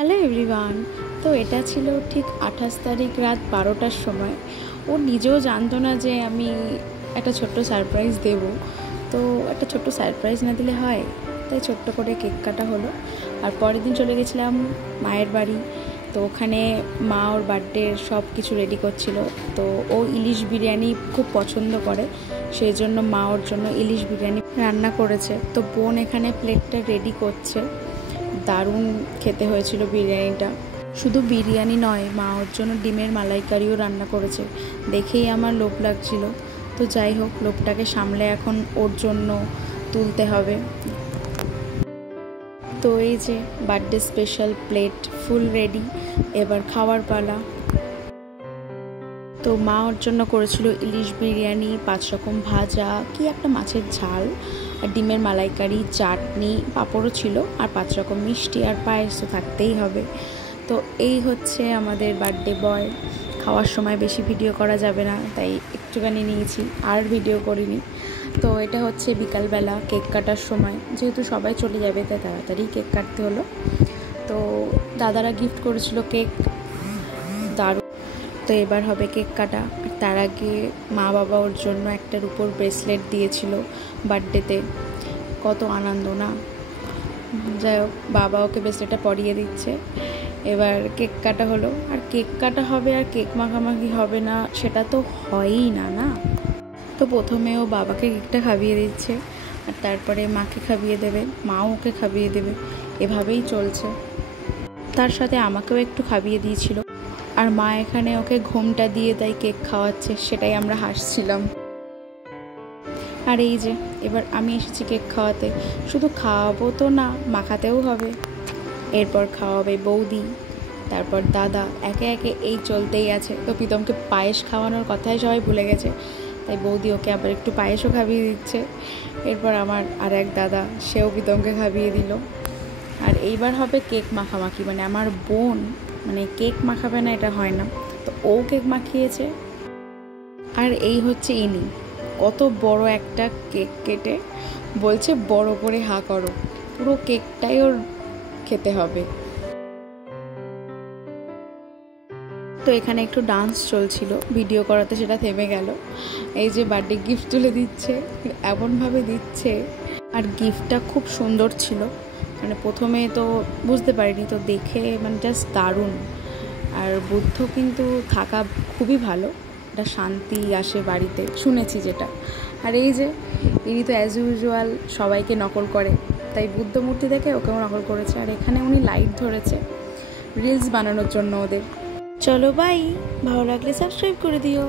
Hello everyone. তো এটা ছিল ঠিক 28 তারিখ রাত 12টার সময়। ও নিজেও জানতো না যে আমি একটা ছোট্ট সারপ্রাইজ দেব। তো একটা ছোট্ট সারপ্রাইজ না দিলে হয়, তাই ছোট্ট করে কেক কাটা হলো। আর পরের দিন চলে গেছিলাম মায়ের বাড়ি। তো ওখানে মা ওর বার্থডের সব কিছু রেডি করছিল। তো ও ইলিশ বিরিয়ানি খুব পছন্দ করে, সেই জন্য মা ওর জন্য ইলিশ বিরিয়ানি রান্না করেছে। তো বোন এখানে প্লেটটা রেডি করছে। দারুণ খেতে হয়েছিল বিরিয়ানিটা। শুধু বিরিয়ানি নয়, মা ওর জন্য ডিমের মালাইকারিও রান্না করেছে। দেখেই আমার লোভ লাগছিল। তো যাই হোক, লোভটাকে সামলে এখন ওর জন্য তুলতে হবে। তো এই যে birthday special plate full ready, এবার খাওয়ার পালা। তো মা ওর জন্য করেছিল ইলিশ বিরিয়ানি, 5 রকম ভাজা, কি একটা মাছের ঝাল, আর ডিমের মালাইকারি, চাটনি, পাঁপড়ও ছিল, আর 5 রকম মিষ্টি, আর পায়েস তো থাকতেই হবে। তো এই হচ্ছে আমাদের বার্থডে বয়। খাওয়ার সময় বেশি ভিডিও করা যাবে না, তাই একটুখানি নিয়েছি, আর ভিডিও করিনি। তো এটা হচ্ছে বিকালবেলা কেক কাটার সময়, যেহেতু সবাই চলে যাবে তাই তাড়াতাড়ি কেক কাটতে হলো। তো দাদারা গিফট করেছিল কেক, দারুণ। তো এবার হবে কেক কাটা। আর তার আগে মা বাবা ওর জন্য একটা রূপোর ব্রেসলেট দিয়েছিল বার্থডেতে। কত আনন্দ না। যাই হোক, বাবা ওকে ব্রেসলেটটা পরিয়ে দিচ্ছে। এবার কেক কাটা হলো। আর কেক কাটা হবে আর কেক মাখামাখি হবে না, সেটা তো হয়ই না না। তো প্রথমে ও বাবাকে কেকটা খাইয়ে দিচ্ছে, আর তারপরে মাকে খাইয়ে দেবে, মাও ওকে খাইয়ে দেবে, এভাবেই চলছে। তার সাথে আমাকেও একটু খাইয়ে দিয়েছিল। আর মা এখানে ওকে ঘোমটা দিয়ে তাই কেক খাওয়াচ্ছে, সেটাই আমরা হাসছিলাম। আর এই যে এবার আমি এসেছি কেক খাওয়াতে। শুধু খাওয়াবো তো না, মাখাতেও হবে। এরপর খাওয়াবে বৌদি, তারপর দাদা, একে একে এই চলতেই আছে। তো প্রীতমকে পায়েস খাওয়ানোর কথাই সবাই ভুলে গেছে, তাই বৌদি ওকে আবার একটু পায়েসও খাইয়ে দিচ্ছে। এরপর আমার আর এক দাদা, সেও প্রীতমকে খাইয়ে দিল। আর এইবার হবে কেক মাখামাখি। মানে আমার বোন কেক মাখাবে না এটা হয় না, তো ও কেক মাখিয়েছে। আর এই হচ্ছে ইনি, কত বড় একটা কেক কেটে বলছে বড় করে হা করো, পুরো কেকটাই ওর খেতে হবে। তো এখানে একটু ডান্স চলছিল, ভিডিও করাতে সেটা থেমে গেল। এই যে বার্থডে গিফট তুলে দিচ্ছে, এমনভাবে দিচ্ছে। আর গিফটটা খুব সুন্দর ছিল। প্রথমে তো বুঝতে পারিনি, তো দেখে জাস্ট দারুণ। আর বুদ্ধ কিন্তু থাকা খুবই ভালো, একটা শান্তি আসে বাড়িতে, শুনেছি যেটা। আর এই যে ইনি তো অ্যাজ ইউজুয়াল সবাইকে নকল করে, তাই বুদ্ধ মূর্তি দেখে ওকেও নকল করেছে। আর এখানে উনি লাইট ধরেছে রিলস বানানোর জন্য ওদের। চলো বাই, ভালো লাগলে সাবস্ক্রাইব করে দিও।